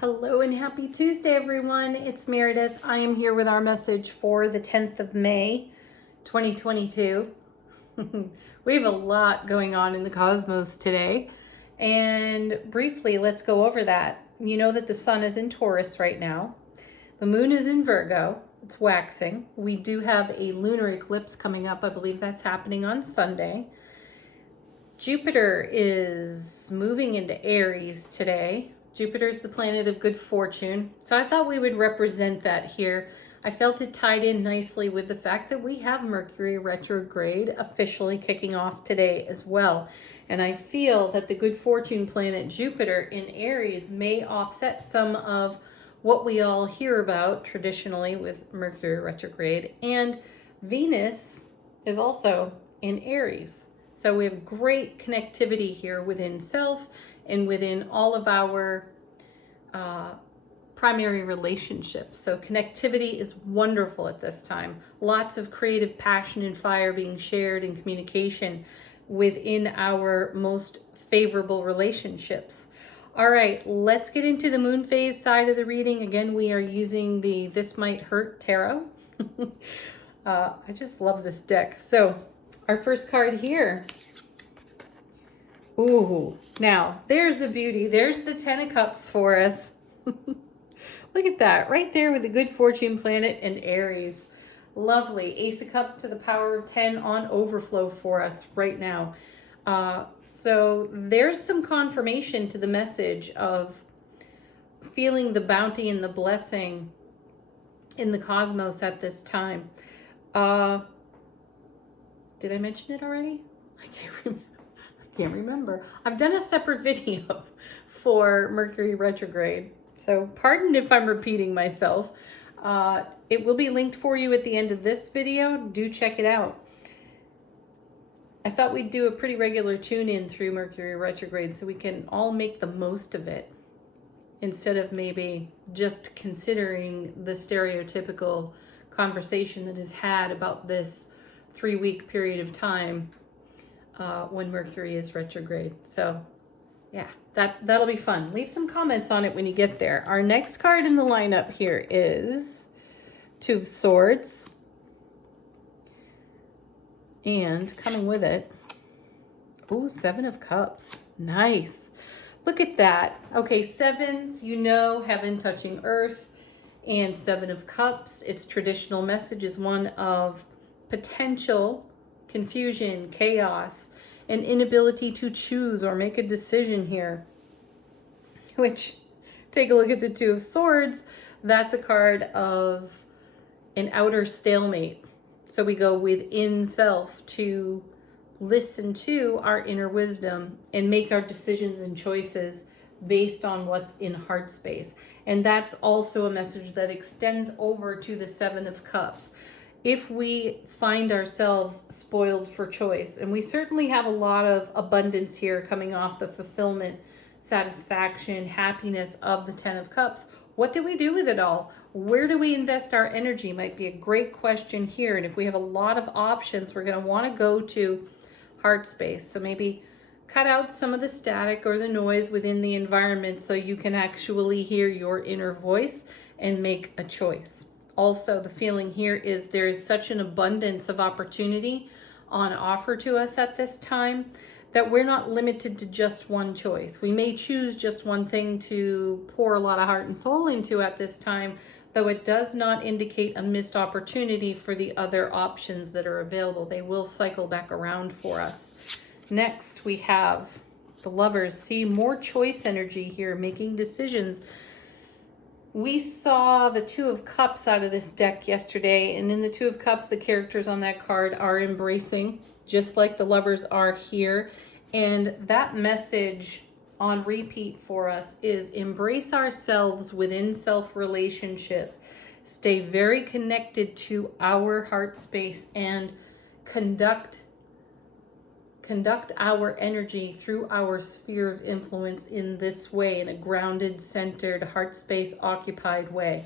Hello and happy Tuesday, everyone. It's Meredith. I am here with our message for the 10th of May, 2022. We have a lot going on in the cosmos today. And briefly, let's go over that. You know that the sun is in Taurus right now. The moon is in Virgo. It's waxing. We do have a lunar eclipse coming up. I believe that's happening on Sunday. Jupiter is moving into Aries today. Jupiter is the planet of good fortune. So I thought we would represent that here. I felt it tied in nicely with the fact that we have Mercury retrograde officially kicking off today as well. And I feel that the good fortune planet Jupiter in Aries may offset some of what we all hear about traditionally with Mercury retrograde. And Venus is also in Aries. So we have great connectivity here within self and within all of our primary relationships. So connectivity is wonderful at this time. Lots of creative passion and fire being shared in communication within our most favorable relationships. All right, let's get into the moon phase side of the reading. Again, we are using the This Might Hurt Tarot. I just love this deck. So our first card here. Ooh, now there's the beauty. There's the 10 of Cups for us. Look at that, right there with the good fortune planet and Aries. Lovely. Ace of Cups to the power of 10 on overflow for us right now. So there's some confirmation to the message of feeling the bounty and the blessing in the cosmos at this time. Did I mention it already? I can't remember. I've done a separate video for Mercury retrograde, so pardon if I'm repeating myself. It will be linked for you at the end of this video. Do check it out. I thought we'd do a pretty regular tune-in through Mercury retrograde so we can all make the most of it instead of maybe just considering the stereotypical conversation that is had about this 3-week period of time when Mercury is retrograde. So yeah, that'll be fun. Leave some comments on it when you get there. Our next card in the lineup here is Two of Swords. And coming with it, ooh, 7 of Cups. Nice. Look at that. Okay, sevens, you know, heaven touching earth, and 7 of Cups. Its traditional message is one of potential confusion, chaos, an inability to choose or make a decision here. Which, take a look at the Two of Swords. That's a card of an outer stalemate. So we go within self to listen to our inner wisdom and make our decisions and choices based on what's in heart space. And that's also a message that extends over to the 7 of Cups. If we find ourselves spoiled for choice, and we certainly have a lot of abundance here coming off the fulfillment, satisfaction, happiness of the 10 of Cups, what do we do with it all? Where do we invest our energy might be a great question here. And if we have a lot of options, we're going to want to go to heart space. So maybe cut out some of the static or the noise within the environment so you can actually hear your inner voice and make a choice. Also, the feeling here is there is such an abundance of opportunity on offer to us at this time that we're not limited to just one choice. We may choose just one thing to pour a lot of heart and soul into at this time, though it does not indicate a missed opportunity for the other options that are available. They will cycle back around for us. Next, we have the Lovers. See, more choice energy here, making decisions. We saw the Two of Cups out of this deck yesterday, and in the Two of Cups, the characters on that card are embracing, just like the Lovers are here. And that message on repeat for us is embrace ourselves within self-relationship. Stay very connected to our heart space and conduct our energy through our sphere of influence in this way, in a grounded, centered, heart space occupied way.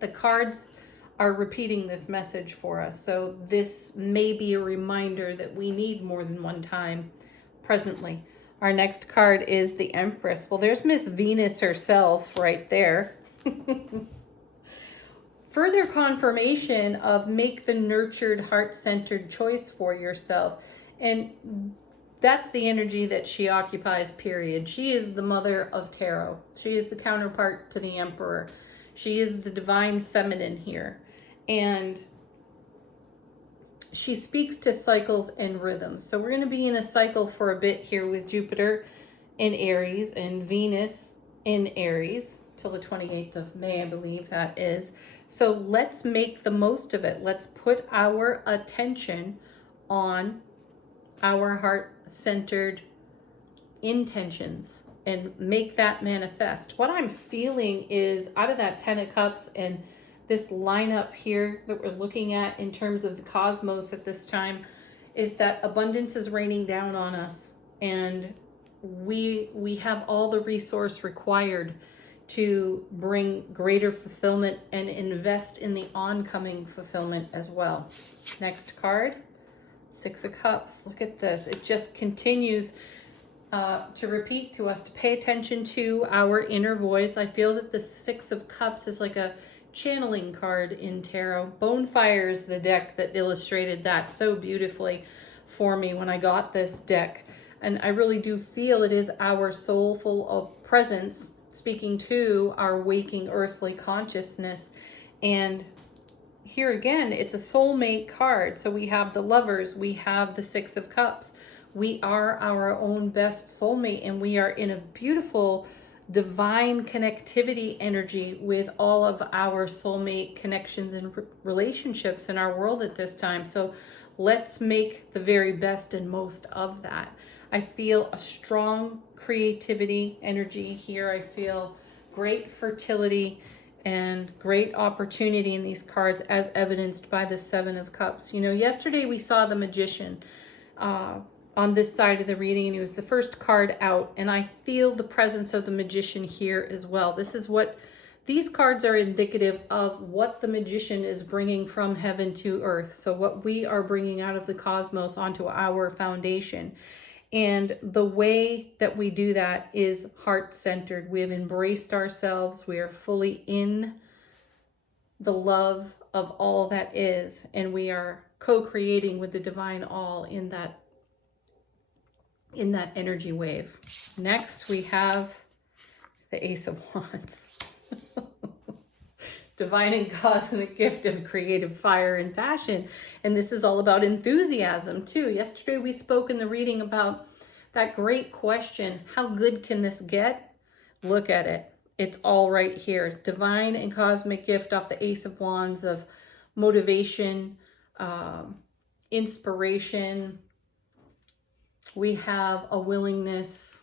The cards are repeating this message for us. So this may be a reminder that we need more than one time presently. Our next card is the Empress. Well, there's Miss Venus herself right there. Further confirmation of make the nurtured, heart-centered choice for yourself. And that's the energy that she occupies, period. She is the mother of tarot. She is the counterpart to the Emperor. She is the divine feminine here. And she speaks to cycles and rhythms. So we're going to be in a cycle for a bit here with Jupiter in Aries and Venus in Aries till the 28th of May, I believe that is. So let's make the most of it. Let's put our attention on our heart-centered intentions and make that manifest. What I'm feeling is out of that 10 of Cups and this lineup here that we're looking at in terms of the cosmos at this time is that abundance is raining down on us, and we have all the resource required to bring greater fulfillment and invest in the oncoming fulfillment as well. Next card, 6 of Cups. Look at this. It just continues to repeat to us to pay attention to our inner voice. I feel that the 6 of Cups is like a channeling card in tarot. Bonfire is the deck that illustrated that so beautifully for me when I got this deck. And I really do feel it is our soulful of presence speaking to our waking earthly consciousness. And here again, it's a soulmate card. So we have the Lovers, we have the 6 of Cups. We are our own best soulmate, and we are in a beautiful divine connectivity energy with all of our soulmate connections and relationships in our world at this time. So let's make the very best and most of that. I feel a strong creativity energy here. I feel great fertility and great opportunity in these cards, as evidenced by the 7 of Cups. You know, yesterday we saw the Magician on this side of the reading, and he was the first card out, and I feel the presence of the Magician here as well. This is what these cards are indicative of, what the Magician is bringing from heaven to earth. So what we are bringing out of the cosmos onto our foundation. And the way that we do that is heart-centered. We have embraced ourselves. We are fully in the love of all that is, and we are co-creating with the divine all in that energy wave. Next, we have the Ace of Wands. Divine and cosmic gift of creative fire and passion. And this is all about enthusiasm too. Yesterday we spoke in the reading about that great question, how good can this get? Look at it. It's all right here. Divine and cosmic gift off the Ace of Wands of motivation, inspiration. We have a willingness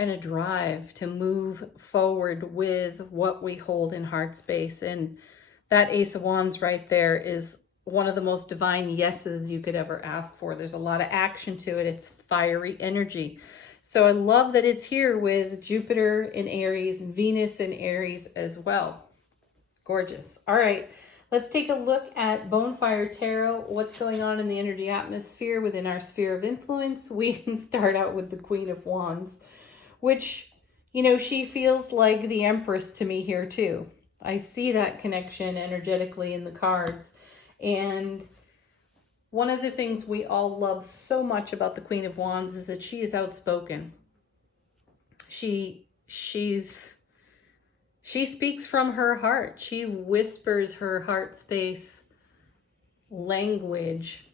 and a drive to move forward with what we hold in heart space. And that Ace of Wands right there is one of the most divine yeses you could ever ask for. There's a lot of action to it. It's fiery energy. So I love that it's here with Jupiter in Aries and Venus in Aries as well. Gorgeous. All right. Let's take a look at Bonfire Tarot. What's going on in the energy atmosphere within our sphere of influence? We can start out with the Queen of Wands, which, you know, she feels like the Empress to me here too. I see that connection energetically in the cards. And one of the things we all love so much about the Queen of Wands is that she is outspoken. She speaks from her heart. She whispers her heart space language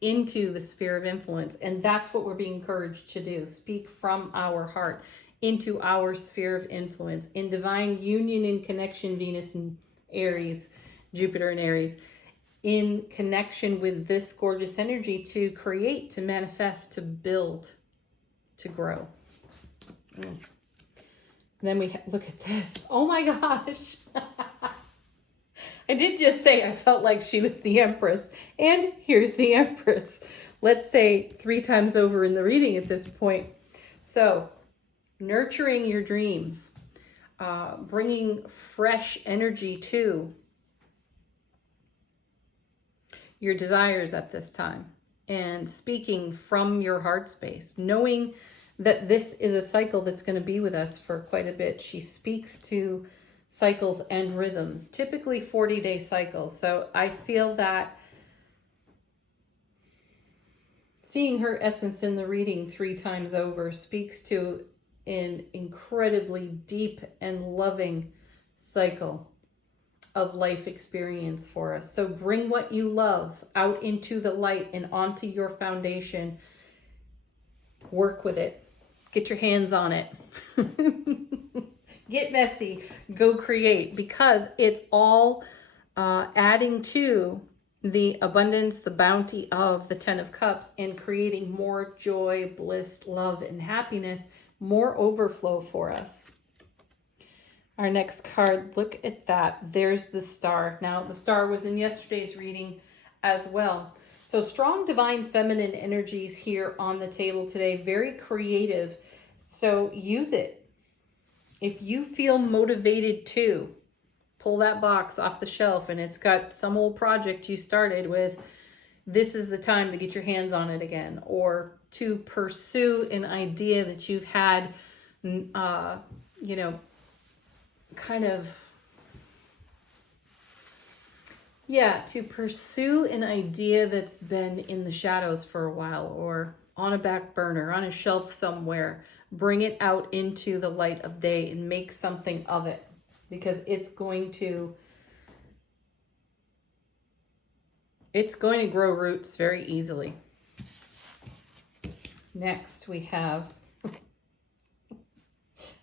into the sphere of influence. And that's what we're being encouraged to do. Speak from our heart into our sphere of influence. In divine union and connection, Venus and Aries, Jupiter and Aries, in connection with this gorgeous energy to create, to manifest, to build, to grow. Then we look at this. Oh my gosh. I did just say I felt like she was the Empress. And here's the Empress. Let's say 3 times over in the reading at this point. So, nurturing your dreams. Bringing fresh energy to your desires at this time. and speaking from your heart space, knowing that this is a cycle that's going to be with us for quite a bit. She speaks to cycles and rhythms, typically 40-day cycles. So I feel that seeing her essence in the reading 3 times over speaks to an incredibly deep and loving cycle of life experience for us. So bring what you love out into the light and onto your foundation. Work with it. Get your hands on it. Get messy. Go create, because it's all adding to the abundance, the bounty of the 10 of Cups, and creating more joy, bliss, love, and happiness, more overflow for us. Our next card, look at that. There's the Star. Now, the Star was in yesterday's reading as well. So strong divine feminine energies here on the table today. Very creative. So use it. If you feel motivated to pull that box off the shelf and it's got some old project you started with, this is the time to get your hands on it again, or to pursue an idea that you've had, to pursue an idea that's been in the shadows for a while, or on a back burner, on a shelf somewhere. Bring it out into the light of day and make something of it, because it's going to grow roots very easily. Next we have,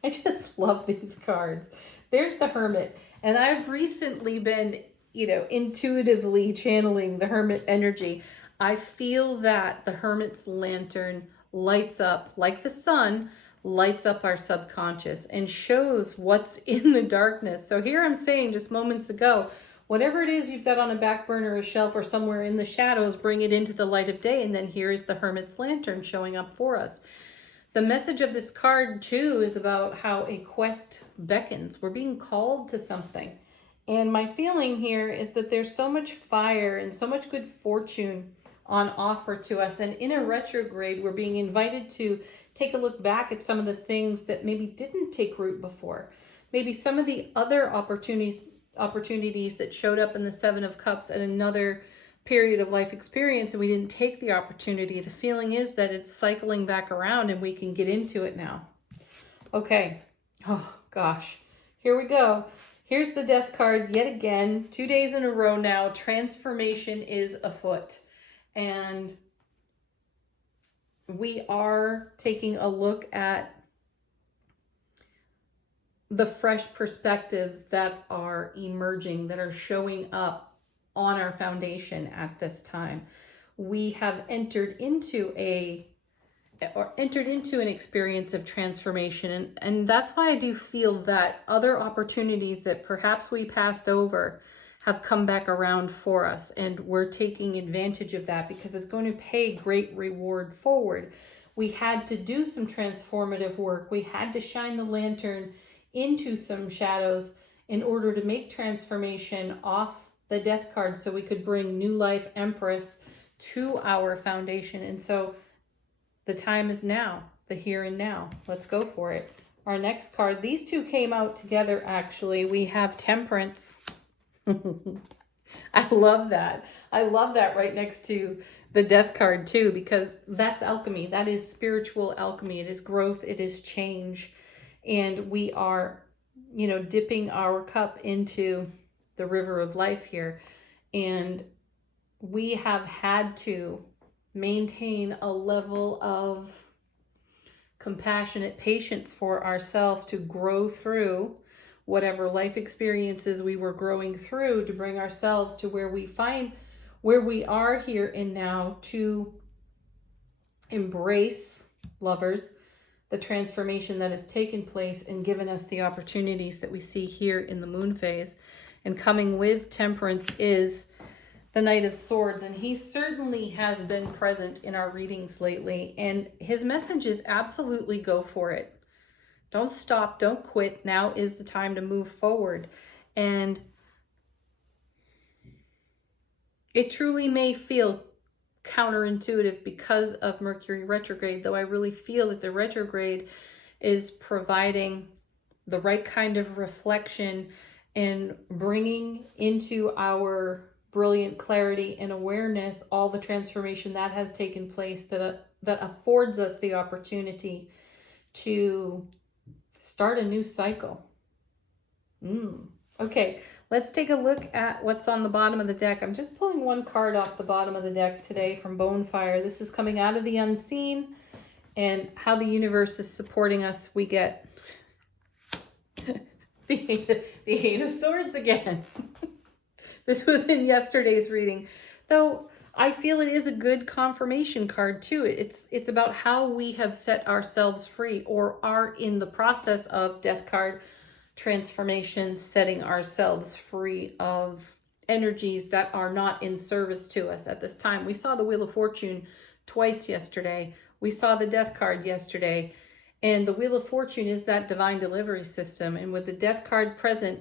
I just love these cards. There's the Hermit, and I've recently been, intuitively channeling the Hermit energy. I feel that the Hermit's lantern lights up, like the sun, lights up our subconscious and shows what's in the darkness. So here I'm saying just moments ago, whatever it is you've got on a back burner, a shelf, or somewhere in the shadows, bring it into the light of day. And then here's the Hermit's lantern showing up for us. The message of this card too is about how a quest beckons. We're being called to something. And my feeling here is that there's so much fire and so much good fortune on offer to us. And in a retrograde, we're being invited to take a look back at some of the things that maybe didn't take root before. Maybe some of the other opportunities that showed up in the 7 of Cups at another period of life experience, and we didn't take the opportunity. The feeling is that it's cycling back around and we can get into it now. Okay. Oh gosh. Here we go. Here's the Death card yet again. 2 days in a row now. Transformation is afoot. And we are taking a look at the fresh perspectives that are emerging, that are showing up on our foundation at this time. We have entered into an experience of transformation, and that's why I do feel that other opportunities that perhaps we passed over have come back around for us, and we're taking advantage of that because it's going to pay great reward forward. We had to do some transformative work. We had to shine the lantern into some shadows in order to make transformation off the Death card so we could bring new life, Empress, to our foundation. And so the time is now, the here and now. Let's go for it. Our next card, these two came out together actually. We have Temperance. I love that. I love that right next to the Death card too, because that's alchemy. That is spiritual alchemy. It is growth. It is change. And we are, dipping our cup into the river of life here. And we have had to maintain a level of compassionate patience for ourselves to grow through whatever life experiences we were growing through, to bring ourselves to where we are here and now, to embrace, lovers, the transformation that has taken place and given us the opportunities that we see here in the moon phase. And coming with Temperance is the Knight of Swords, and he certainly has been present in our readings lately, and his message is absolutely go for it. Don't stop, don't quit. Now is the time to move forward. And it truly may feel counterintuitive because of Mercury retrograde, though I really feel that the retrograde is providing the right kind of reflection and bringing into our brilliant clarity and awareness all the transformation that has taken place that affords us the opportunity to start a new cycle. Okay, let's take a look at what's on the bottom of the deck. I'm just pulling one card off the bottom of the deck today from Bonfire. This is coming out of the unseen and how the universe is supporting us. We get the Eight of Swords again. This was in yesterday's reading, though I feel it is a good confirmation card too. It's about how we have set ourselves free or are in the process of, Death card, transformation, setting ourselves free of energies that are not in service to us at this time. We saw the Wheel of Fortune twice yesterday. We saw the Death card yesterday. And the Wheel of Fortune is that divine delivery system. And with the Death card present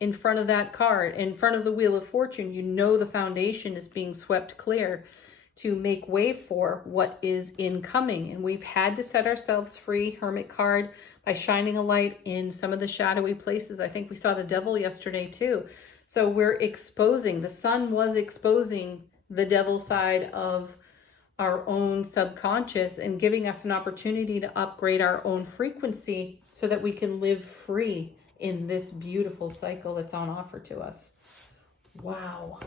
in front of that card, in front of the Wheel of Fortune, you know the foundation is being swept clear to make way for what is incoming. And we've had to set ourselves free, Hermit card, by shining a light in some of the shadowy places. I think we saw the Devil yesterday too. So we're exposing, the sun was exposing the devil side of our own subconscious and giving us an opportunity to upgrade our own frequency so that we can live free in this beautiful cycle that's on offer to us. Wow.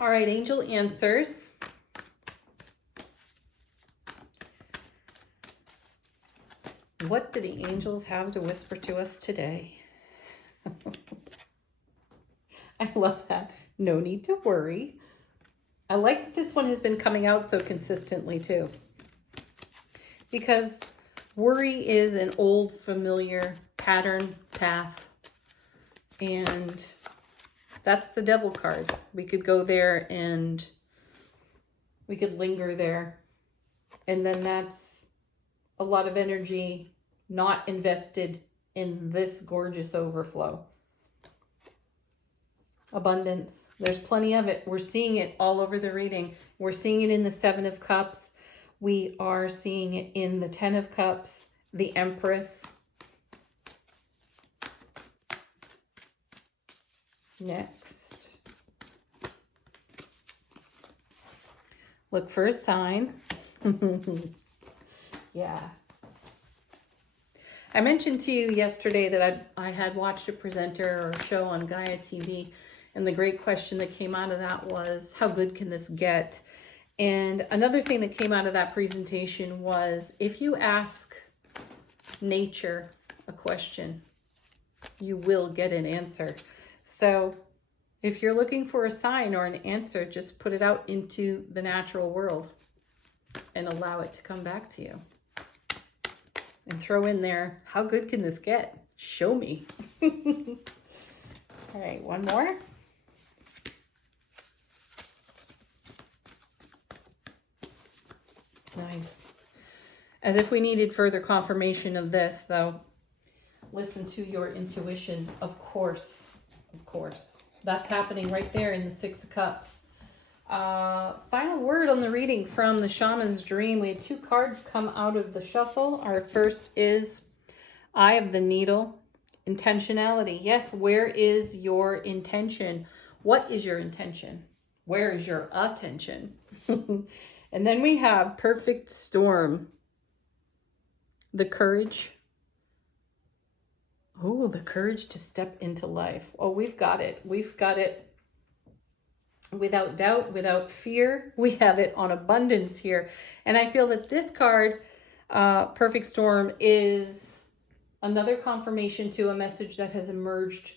All right, angel answers. What do the angels have to whisper to us today? I love that. No need to worry. I like that this one has been coming out so consistently too, because worry is an old familiar pattern, path, and that's the Devil card. We could go there and we could linger there, and then that's a lot of energy not invested in this gorgeous overflow. Abundance. There's plenty of it. We're seeing it all over the reading. We're seeing it in the Seven of Cups. We are seeing it in the Ten of Cups, the Empress. Next. Look for a sign. Yeah. I mentioned to you yesterday that I had watched a presenter or a show on Gaia TV, and the great question that came out of that was, how good can this get? And another thing that came out of that presentation was, if you ask nature a question, you will get an answer. So if you're looking for a sign or an answer, just put it out into the natural world and allow it to come back to you. And throw in there, how good can this get? Show me. All right, one more. Nice. As if we needed further confirmation of this, though. Listen to your intuition, of course. Of course. That's happening right there in the Six of Cups. Final word on the reading from the Shaman's Dream. We had two cards come out of the shuffle. Our first is Eye of the Needle, intentionality. Yes, where is your intention? What is your intention? Where is your attention? And then we have Perfect Storm, the courage. Oh, the courage to step into life. Oh, we've got it. We've got it. Without doubt, without fear, we have it on abundance here. And I feel that this card, Perfect Storm, is another confirmation to a message that has emerged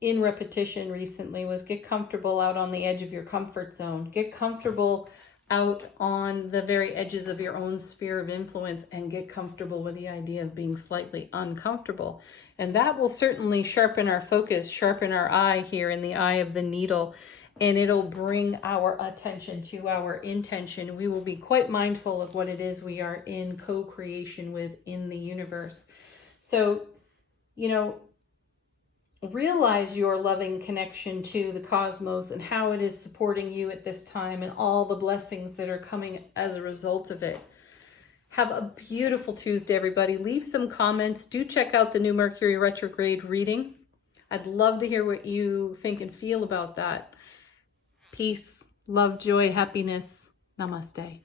in repetition recently, was get comfortable out on the edge of your comfort zone. Get comfortable out on the very edges of your own sphere of influence and get comfortable with the idea of being slightly uncomfortable. And that will certainly sharpen our focus, sharpen our eye here in the Eye of the Needle, and it'll bring our attention to our intention. We will be quite mindful of what it is we are in co-creation with in the universe. So, you know, realize your loving connection to the cosmos and how it is supporting you at this time and all the blessings that are coming as a result of it. Have a beautiful Tuesday, everybody. Leave some comments. Do check out the new Mercury retrograde reading. I'd love to hear what you think and feel about that. Peace, love, joy, happiness. Namaste.